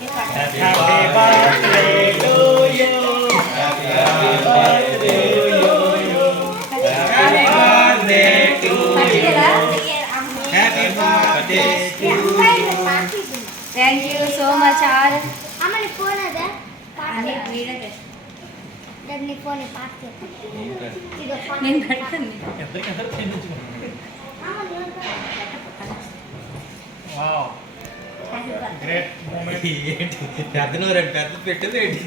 Happy birthday to you. Happy birthday to you. Happy birthday to you. Happy birthday to you. Thank you so much all. అమ్మ నీ phone అదే అని వీడదే నీ phone pass చేస్తా నేను పెడుతుంది. Wow. Great moment. పెద్ద నోరండి పెద్ద పెట్టేది ఏంటి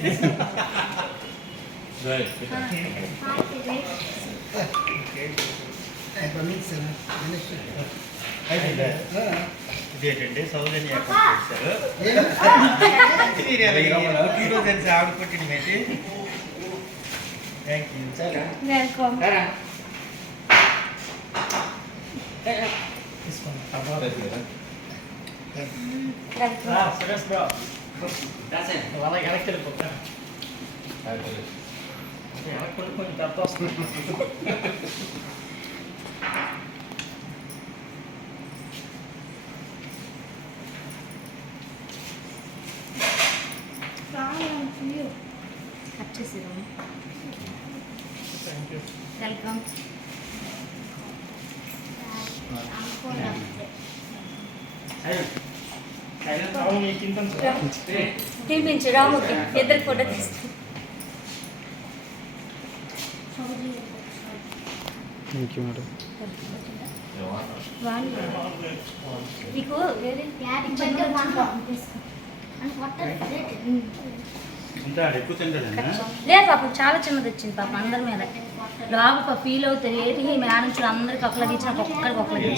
ఇదేంటండి సౌజన్య చేశారు ఈరోజు తెలిసి ఆవిడ పుట్టిన ఏంటి thank you welcome. Suresh bro వాళ్ళ వెనక్కి వెళ్ళిపోతా వెనక్కి కొంచెం పెద్ద వస్తుంది కట్ చేసిరు. Thank you welcome. తినిపించు రాముకి ఇద్దరు ఫోటో తీస్తాం. Thank you madam. నీకు వేరే లేదు పాపం చాలా చిన్నది వచ్చింది పాపం అందరి మీద లోపల ఫీల్ అవుతారు ఏంటి మేడం అందరికి ఒకరికి ఇచ్చిన ఒక్కరికి ఒకరికి